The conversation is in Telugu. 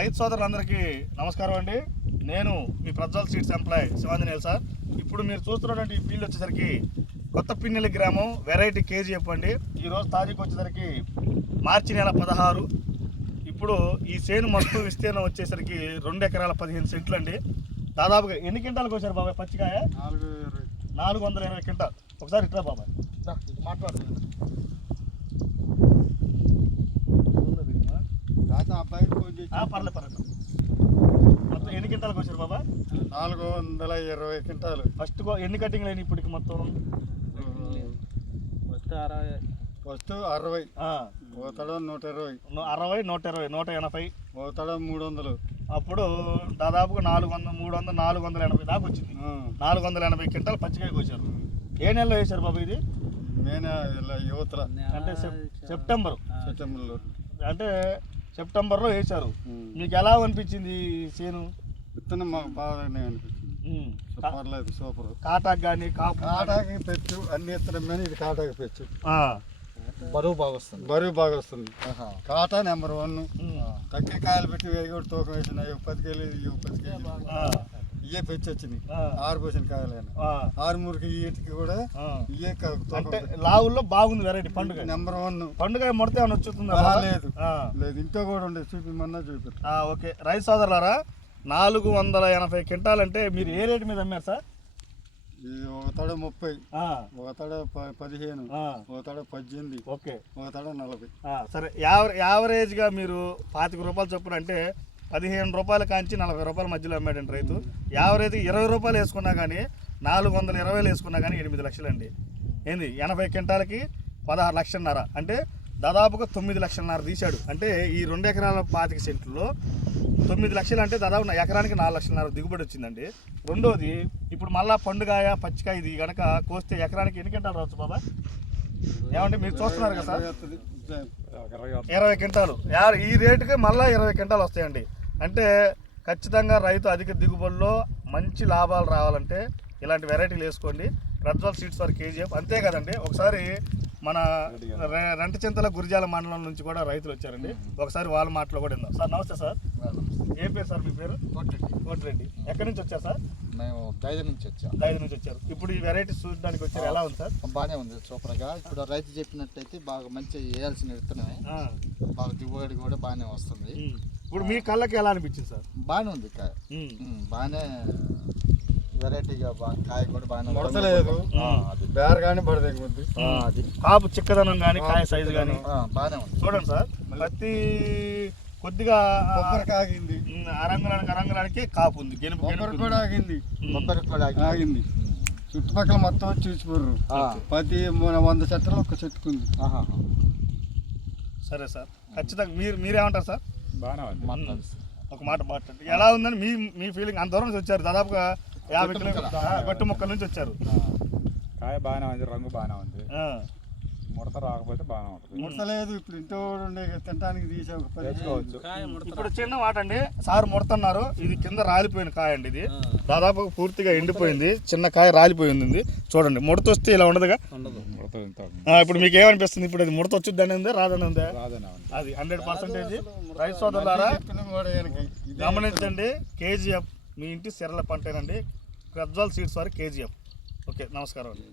రైతు సోదరులందరికీ నమస్కారం అండి. నేను మీ Prajwal seeds employee Sivanjaneyulu sir. ఇప్పుడు మీరు చూస్తున్నటువంటి ఈ ఫీల్డ్ వచ్చేసరికి కొత్తపిన్నెల్లి గ్రామం వెరైటీ కేజీఎఫ్ అండి. ఈరోజు తారీఖు వచ్చేసరికి మార్చి నెల 16. ఇప్పుడు ఈ చేను మొత్తం విస్తీర్ణం వచ్చేసరికి 2 ఎకరాల 15 సెంట్లు అండి. దాదాపుగా ఎన్ని క్వింటాలకు వచ్చారు బాబాయ్ పచ్చికాయ? 420 క్వింటాల్. ఒకసారి ఇట్లా బాబాయ్ మాట్లాడుతుంది. పర్లేదు పర్లేదు. మొత్తం ఎన్ని క్వింటాలకు వచ్చారు బాబా? 420 క్వింటాలు. ఫస్ట్ ఎన్ని కటింగ్లు అయినాయి ఇప్పటికి మొత్తం? ఫస్ట్ 60, పోతాడు 120, 60, 120, 180, పోతాడు 300. అప్పుడు దాదాపుగా 480 దాకా వచ్చింది. 480 క్వింటాలు పచ్చికాయకు వచ్చారు. ఏ నెలలో వేశారు బాబా ఇది? యువతల అంటే సెప్టెంబర్లో అంటే సెప్టెంబర్లో వేశారు. మీకు ఎలా అనిపించింది చేను? విత్తనం మాకు బాగానే అనిపించింది. పర్లేదు, సూపర్. కాటాకు కానీ కాటాకి పెచ్చు అన్ని విత్తనం కానీ ఇది కాటాకి పెచ్చు. బరువు బాగా వస్తుంది. కాటా నెంబర్ 1. తక్కువ కాయలు పెట్టి వేయి కూడా తూకం వేసినాయి. 10 కేజీలు 10 కేజీలు ఇవే పెంచి వచ్చినాయి. 6 పోసిన కాయలైనా 6 వీటికి కూడా ఇవే. అంటే లావుల్లో బాగుంది వెరైటీ. పండుగ నెంబర్ 1. పండుగ ముడత ఏమైనా వచ్చుతుందా? లేదు, ఇంట్లో కూడా ఉండే చూపిమన్నా చూపి. ఓకే రైతు సోదరులారా, 480 క్వింటాల్ అంటే మీరు ఏ రేటు మీద అమ్మారు సార్? ఒక తడ 30, ఒక తడ 15, ఒక తడ 18, ఓకే, ఒక తడ 40. సరే, యావరేజ్గా మీరు 25 రూపాయలు చొప్పున అంటే 15 రూపాయల కాంచి 40 రూపాయల మధ్యలో అమ్మాడండి రైతు. యావరేజ్గా 20 రూపాయలు వేసుకున్నా కానీ 420 వేసుకున్నా కానీ 8 లక్షలండి. ఏంది 80 క్వింటాలకి 16 లక్షలన్నర, అంటే దాదాపుగా 9 లక్షలన్నర తీశాడు. అంటే ఈ 2 ఎకరాల 25 సెంట్లలో 9 లక్షలు అంటే దాదాపు ఎకరానికి 4 లక్షలన్నర దిగుబడి వచ్చిందండి. రెండోది, ఇప్పుడు మళ్ళా పండుగాయ పచ్చికాయ ఇది కనుక కోస్తే ఎకరానికి ఎన్ని క్వింటాలు రావచ్చు బాబా? ఏమంటే మీరు చూస్తున్నారు కదా సార్, 20 క్వింటాలు. ఈ రేటుకి మళ్ళీ 20 క్వింటాలు వస్తాయండి. అంటే ఖచ్చితంగా రైతు అధిక దిగుబడిలో మంచి లాభాలు రావాలంటే ఇలాంటి వెరైటీలు వేసుకోండి. Prajwal seeds for KGF. అంతే కదండి, ఒకసారి మన రెంటచింతల గురిజాల మండలం నుంచి కూడా రైతులు వచ్చారండి. ఒకసారి వాళ్ళ మాటలో కూడా విందాం. సార్ నమస్తే సార్. ఏ పేరు సార్ మీ పేరు? కోటిరెడ్డి. ఎక్కడి నుంచి వచ్చారు సార్? మేము దైద నుంచి వచ్చారు. ఇప్పుడు ఈ వెరైటీ చూడడానికి వచ్చారు, ఎలా ఉంది సార్? బాగానే ఉంది, సూపర్గా. ఇప్పుడు రైతు చెప్పినట్టయితే బాగా మంచి వేయాల్సిన విత్తనమే, బాగా దిగుబడి కూడా బాగానే వస్తుంది. ఇప్పుడు మీ కళ్ళకి ఎలా అనిపించింది సార్? బాగానే ఉంది కాయ, బాగానే వెరైటీగా కాయ కూడా బాగానే ముడతలేదు, బేర కానీ పడదు. అది కాపు చిక్కదనం కానీ కాయ సైజు కానీ బాగానే ఉంది. చూడండి సార్, ప్రతి కొద్దిగా ఆగింది, అరంగులానికి కాపు ఉంది. కూడా ఆగింది. చుట్టుపక్కల మొత్తం చూసిపోర్రు. ప్రతి 100 చెట్లు ఒక చెట్టుకుంది. సరే సార్, ఖచ్చితంగా మీరేమంటారు సార్? బాగానే ఒక మాట మాట్లాడండి, ఎలా ఉందని మీ ఫీలింగ్? అంత దూరం నుంచి వచ్చారు, దాదాపుగా 50 కిలోమీటర్ల గట్టు మొక్కల నుంచి వచ్చారు. కాయ బాగానే ఉంది, రంగు బాగానే ఉంది. ముడత రాకపోతే బాగానే ఉంటుంది. ముడతలేదు. ఇప్పుడు ఇంట్లో ఉండే తినడానికి తీసుకోవచ్చు. ఇప్పుడు చిన్న మాట అండి, సార్ ముడతన్నారు. ఇది కింద రాలిపోయిన కాయ అండి. ఇది దాదాపు పూర్తిగా ఎండిపోయింది, చిన్న కాయ రాలిపోయింది. చూడండి, ముడత వస్తే ఇలా ఉండదుగా. ఇప్పుడు మీకు ఏమనిపిస్తుంది? ఇప్పుడు అది ముడత వచ్చిందని ఉందా రాదని ఉందా? అది 100%. రైతు సోదరులారా గమనించండి, కేజీఎఫ్ మీ ఇంటి సిరల పంటేనండి. Prajwal seeds for KGF. Okay, నమస్కారం అండి.